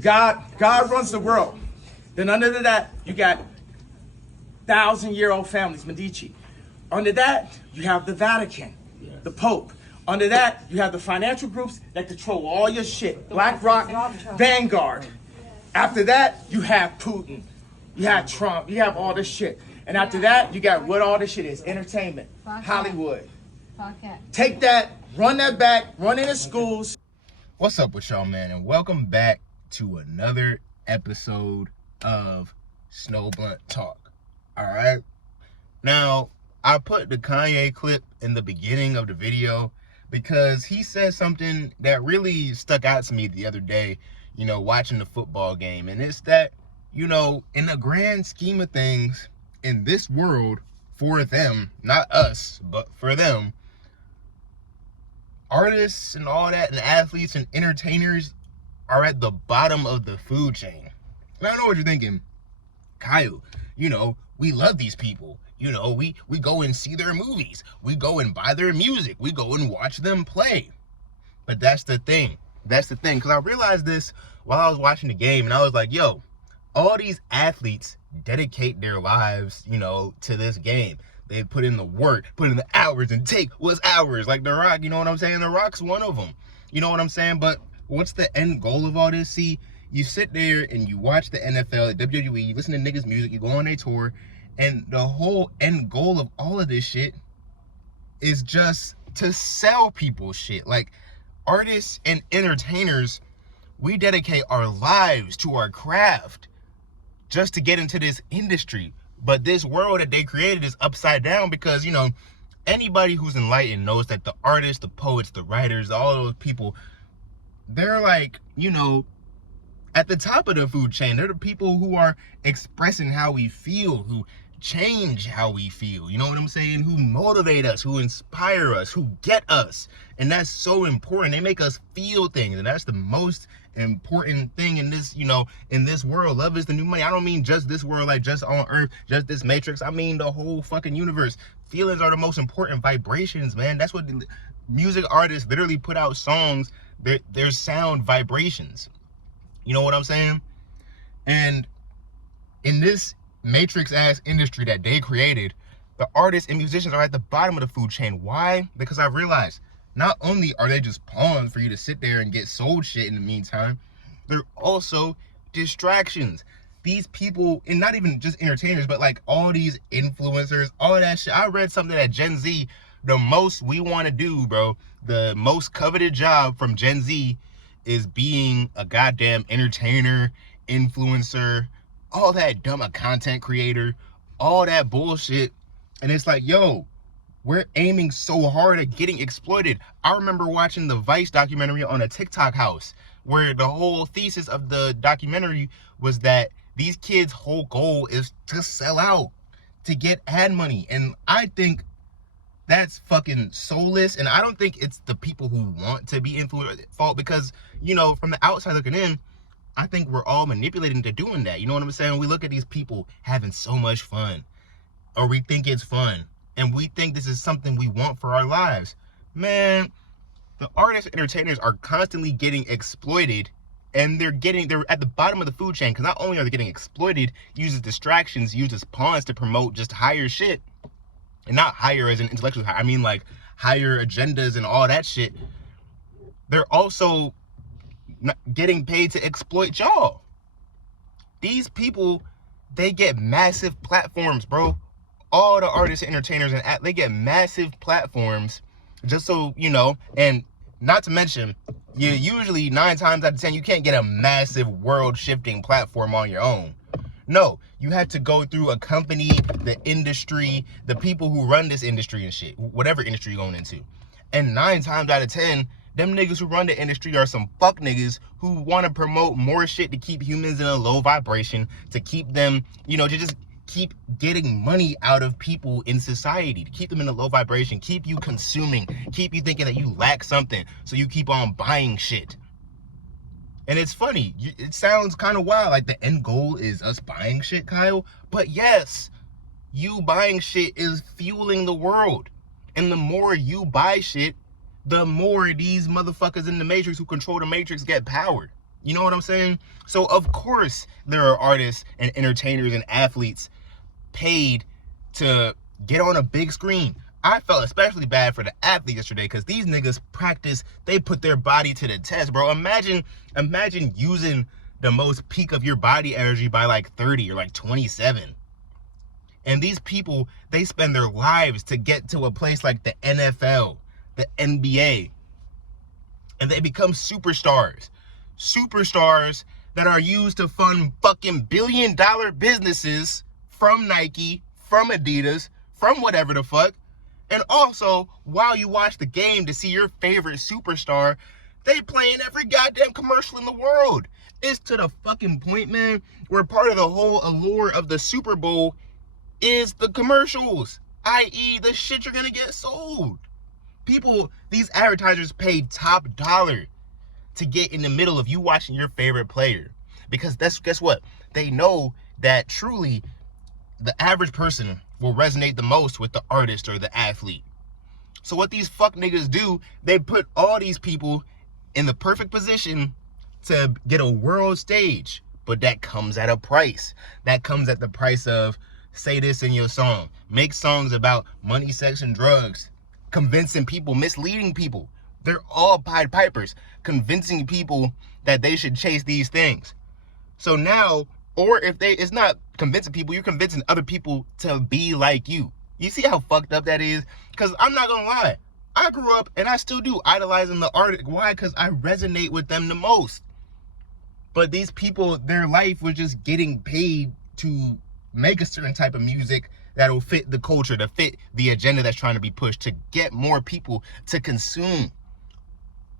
God runs the world. Then under that, you got 1,000-year-old families, Medici. Under that, you have the Vatican, the Pope. Under that, you have the financial groups that control all your shit. BlackRock, Vanguard. After that, you have Putin. You have Trump. You have all this shit. And after that, you got what all this shit is. Entertainment. Hollywood. Take that, run that back, run into schools. What's up with y'all, man? And welcome back to another episode of Snow Blunt Talk. Alright? Now, I put the Kanye clip in the beginning of the video because he said something that really stuck out to me the other day, you know, watching the football game. And it's that, you know, in the grand scheme of things, in this world, for them, not us, but for them, artists and all that, and athletes and entertainers are at the bottom of the food chain. And I know what you're thinking. Kyle, you know, we love these people. You know, we go and see their movies. We go and buy their music. We go and watch them play. But that's the thing. That's the thing. Because I realized this while I was watching the game. And I was like, yo, all these athletes dedicate their lives, you know, to this game. They put in the work, put in the hours, and take what's ours. Like The Rock, you know what I'm saying? The Rock's one of them. You know what I'm saying? But what's the end goal of all this? See, you sit there and you watch the NFL, the WWE, you listen to niggas' music, you go on their tour, and the whole end goal of all of this shit is just to sell people shit. Like, artists and entertainers, we dedicate our lives to our craft just to get into this industry. But this world that they created is upside down because, you know, anybody who's enlightened knows that the artists, the poets, the writers, all those people, they're like, you know, at the top of the food chain. They're the people who are expressing how we feel, who change how we feel, you know what I'm saying? Who motivate us, who inspire us, who get us. And that's so important. They make us feel things, and that's the most important thing in this, you know, in this world. Love is the new money. I don't mean just this world, like just on earth, just this matrix. I mean the whole fucking universe. Feelings are the most important. Vibrations, man. That's what the music artists literally put out songs. Their sound vibrations. You know what I'm saying? And in this matrix ass industry that they created, the artists and musicians are at the bottom of the food chain. Why? Because I've realized not only are they just pawns for you to sit there and get sold shit in the meantime, they're also distractions. These people, and not even just entertainers, but like all these influencers, all of that shit. I read something that Gen Z, the most we want to do, bro, the most coveted job from Gen Z is being a goddamn entertainer, influencer, all that dumb, a content creator, all that bullshit. And it's like, yo, we're aiming so hard at getting exploited. I remember watching the Vice documentary on a TikTok house where the whole thesis of the documentary was that these kids' whole goal is to sell out, to get ad money. And I think that's fucking soulless. And I don't think it's the people who want to be influenced fault, because, you know, from the outside looking in, I think we're all manipulated into doing that. You know what I'm saying? We look at these people having so much fun, or we think it's fun, and we think this is something we want for our lives. Man, the artists and entertainers are constantly getting exploited, and they're at the bottom of the food chain, because not only are they getting exploited, used as distractions, used as pawns to promote just higher shit. And not higher as an intellectual higher, I mean like higher agendas and all that shit. They're also getting paid to exploit y'all. These people, they get massive platforms, bro. All the artists, entertainers, and they get massive platforms just so, you know, and not to mention, you usually 9 times out of 10, you can't get a massive world-shifting platform on your own. No, you have to go through a company, the industry, the people who run this industry and shit, whatever industry you're going into. And 9 times out of 10, them niggas who run the industry are some fuck niggas who want to promote more shit to keep humans in a low vibration, to keep them, you know, to just keep getting money out of people in society, to keep them in a low vibration, keep you consuming, keep you thinking that you lack something, so you keep on buying shit. And it's funny, it sounds kind of wild, like the end goal is us buying shit, Kyle. But yes, you buying shit is fueling the world. And the more you buy shit, the more these motherfuckers in the Matrix who control the Matrix get powered. You know what I'm saying? So of course there are artists and entertainers and athletes paid to get on a big screen. I felt especially bad for the athletes yesterday because these niggas practice, they put their body to the test, bro. Imagine using the most peak of your body energy by like 30 or like 27. And these people, they spend their lives to get to a place like the NFL, the NBA, and they become superstars. Superstars that are used to fund fucking billion-dollar businesses from Nike, from Adidas, from whatever the fuck. And also, while you watch the game to see your favorite superstar, they playing every goddamn commercial in the world. It's to the fucking point, man, where part of the whole allure of the Super Bowl is the commercials, i.e. the shit you're gonna get sold. People, these advertisers pay top dollar to get in the middle of you watching your favorite player. Because guess what? They know that truly the average person will resonate the most with the artist or the athlete. So what these fuck niggas do, they put all these people in the perfect position to get a world stage. But that comes at a price. That comes at the price of, say this in your song, make songs about money, sex, and drugs, convincing people, misleading people. They're all Pied Pipers, convincing people that they should chase these things. So now, or if it's not convincing people, you're convincing other people to be like you. You see how fucked up that is? Because I'm not gonna lie, I grew up and I still do idolizing the artist. Why? Because I resonate with them the most. But these people, their life was just getting paid to make a certain type of music that'll fit the culture, to fit the agenda that's trying to be pushed, to get more people to consume.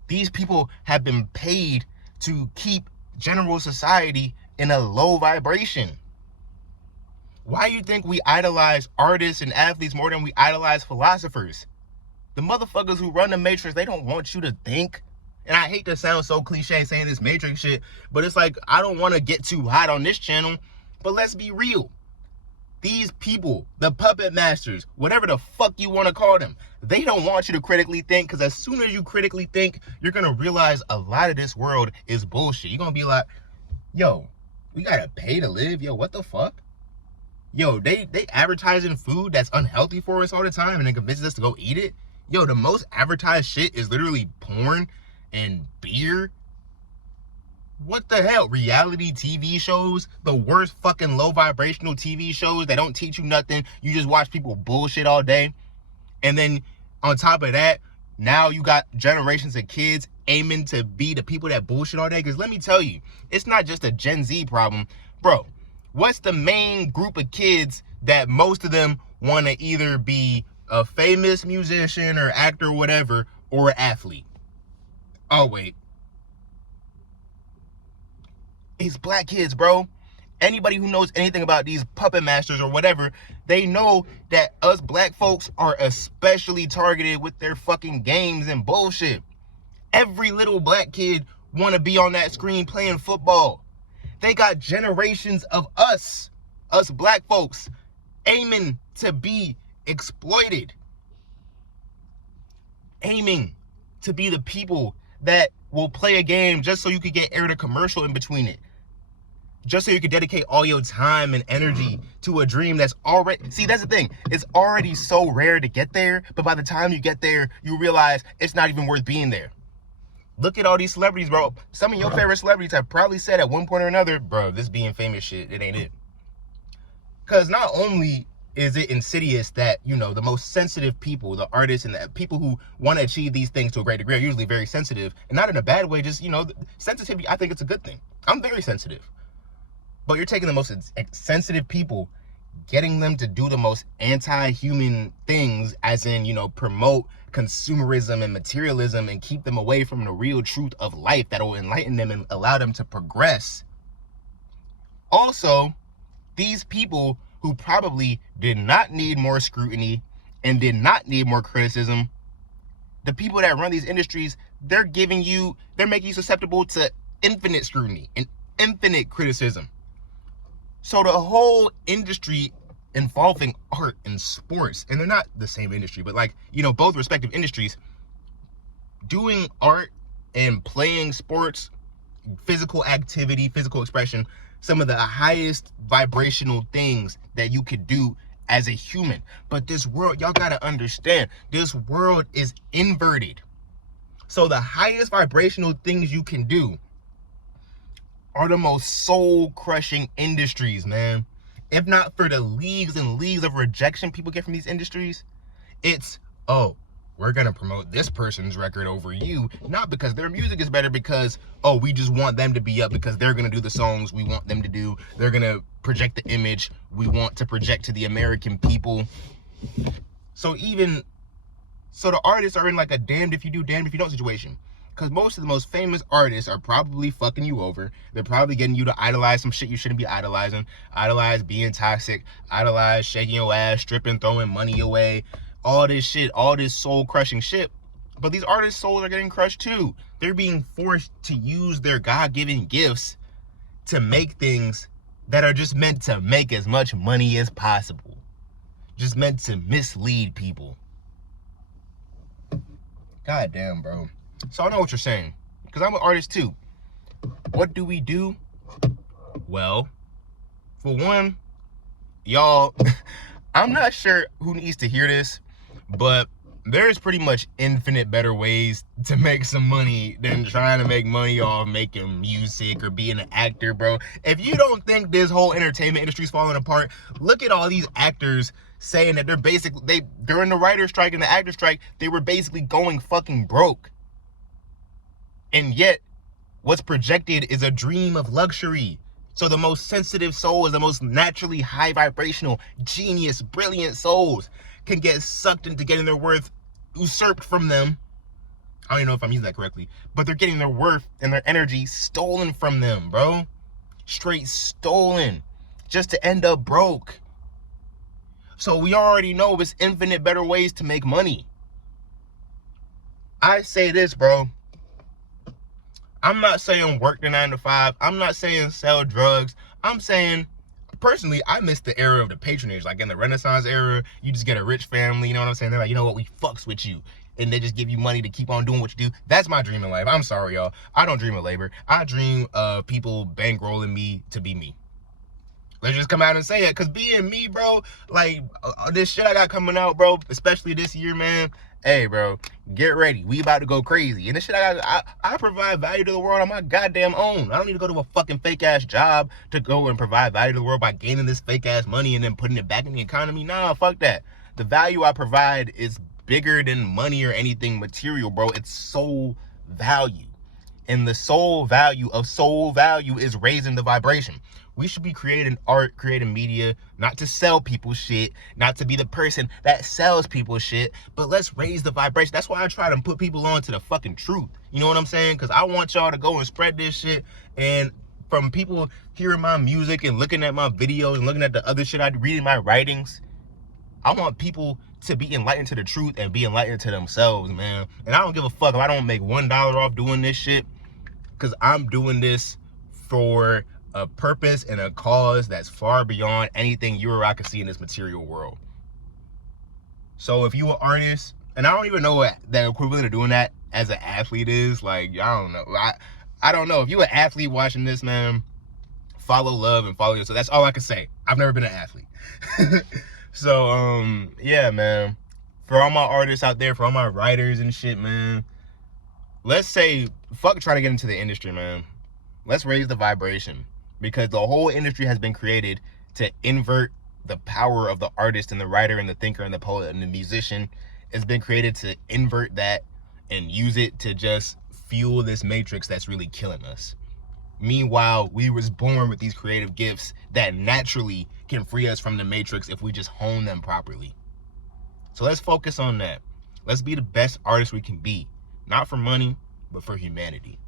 These people have been paid to keep general society in a low vibration. Why do you think we idolize artists and athletes more than we idolize philosophers? The motherfuckers who run the Matrix, they don't want you to think. And I hate to sound so cliche saying this Matrix shit, but it's like, I don't want to get too hot on this channel, but let's be real. These people, the puppet masters, whatever the fuck you want to call them, they don't want you to critically think, because as soon as you critically think, you're going to realize a lot of this world is bullshit. You're going to be like, yo, we got to pay to live? Yo, what the fuck? Yo, they advertising food that's unhealthy for us all the time and then convinces us to go eat it? Yo, the most advertised shit is literally porn and beer. What the hell? Reality TV shows, the worst fucking low vibrational TV shows that don't teach you nothing. You just watch people bullshit all day. And then on top of that, now you got generations of kids aiming to be the people that bullshit all day. Because let me tell you, it's not just a Gen Z problem. Bro, what's the main group of kids that most of them want to either be a famous musician or actor or whatever, or an athlete? Oh, wait. It's black kids, bro. Anybody who knows anything about these puppet masters or whatever, they know that us black folks are especially targeted with their fucking games and bullshit. Every little black kid want to be on that screen playing football. They got generations of us black folks, aiming to be exploited. Aiming to be the people that will play a game just so you could get aired a commercial in between it. Just so you could dedicate all your time and energy to a dream that's already... See, that's the thing. It's already so rare to get there, but by the time you get there, you realize it's not even worth being there. Look at all these celebrities, bro. Some of your favorite celebrities have probably said at one point or another, bro, this being famous shit, it ain't it. Because not only is it insidious that, you know, the most sensitive people, the artists and the people who want to achieve these things to a great degree are usually very sensitive, and not in a bad way, just, you know, sensitivity, I think it's a good thing. I'm very sensitive. But you're taking the most sensitive people, getting them to do the most anti-human things, as in, you know, promote consumerism and materialism and keep them away from the real truth of life that will enlighten them and allow them to progress. Also, these people who probably did not need more scrutiny and did not need more criticism, the people that run these industries, they're making you susceptible to infinite scrutiny and infinite criticism. So the whole industry involving art and sports, and they're not the same industry, but like, you know, both respective industries, doing art and playing sports physical activity, physical expression, some of the highest vibrational things that you could do as a human. But this world, y'all gotta understand, this world is inverted. So the highest vibrational things you can do are the most soul-crushing industries, man. If not for the leagues and leagues of rejection people get from these industries, it's, oh, we're gonna promote this person's record over you, not because their music is better, because, oh, we just want them to be up because they're gonna do the songs we want them to do. They're gonna project the image we want to project to the American people. So the artists are in like a damned if you do, damned if you don't situation. Because most of the most famous artists are probably fucking you over. They're probably getting you to idolize some shit you shouldn't be idolizing. Idolize being toxic. Idolize shaking your ass, stripping, throwing money away. All this shit, all this soul-crushing shit. But these artists' souls are getting crushed too. They're being forced to use their God-given gifts to make things that are just meant to make as much money as possible. Just meant to mislead people. God damn, bro. So I know what you're saying, because I'm an artist too. What do we do? Well, for one, y'all, I'm not sure who needs to hear this, but there's pretty much infinite better ways to make some money than trying to make money off making music or being an actor, bro. If you don't think this whole entertainment industry is falling apart, look at all these actors saying that during the writer's strike and the actor strike, they were basically going fucking broke. And yet, what's projected is a dream of luxury. So the most sensitive souls, the most naturally high vibrational, genius, brilliant souls can get sucked into getting their worth usurped from them. I don't even know if I'm using that correctly, but they're getting their worth and their energy stolen from them, bro. Straight stolen, just to end up broke. So we already know it's infinite better ways to make money. I say this, bro. I'm not saying work the 9 to 5. I'm not saying sell drugs. I'm saying, personally, I miss the era of the patronage. Like in the Renaissance era, you just get a rich family, you know what I'm saying? They're like, you know what, we fucks with you. And they just give you money to keep on doing what you do. That's my dream in life. I'm sorry, y'all. I don't dream of labor. I dream of people bankrolling me to be me. Let's just come out and say it. Because being me, bro, like this shit I got coming out, bro, especially this year, man. Hey, bro, get ready. We about to go crazy. And this shit I provide value to the world on my goddamn own. I don't need to go to a fucking fake ass job to go and provide value to the world by gaining this fake ass money and then putting it back in the economy. Nah, fuck that. The value I provide is bigger than money or anything material, bro. It's soul value. And the soul value of soul value is raising the vibration. We should be creating art, creating media, not to sell people shit, not to be the person that sells people shit, but let's raise the vibration. That's why I try to put people on to the fucking truth. You know what I'm saying? Because I want y'all to go and spread this shit. And from people hearing my music and looking at my videos and looking at the other shit I read in my writings, I want people to be enlightened to the truth and be enlightened to themselves, man. And I don't give a fuck if I don't make $1 off doing this shit, because I'm doing this for a purpose and a cause that's far beyond anything you or I can see in this material world. So if you an artist, and I don't even know what the equivalent of doing that as an athlete is, like, I don't know. I don't know. If you an athlete watching this, man, follow love and follow yourself. That's all I can say. I've never been an athlete. So, yeah, man. For all my artists out there, for all my writers and shit, man, let's say, fuck try to get into the industry, man. Let's raise the vibration. Because the whole industry has been created to invert the power of the artist and the writer and the thinker and the poet and the musician. It's been created to invert that and use it to just fuel this matrix that's really killing us. Meanwhile, we was born with these creative gifts that naturally can free us from the matrix if we just hone them properly. So let's focus on that. Let's be the best artists we can be. Not for money, but for humanity.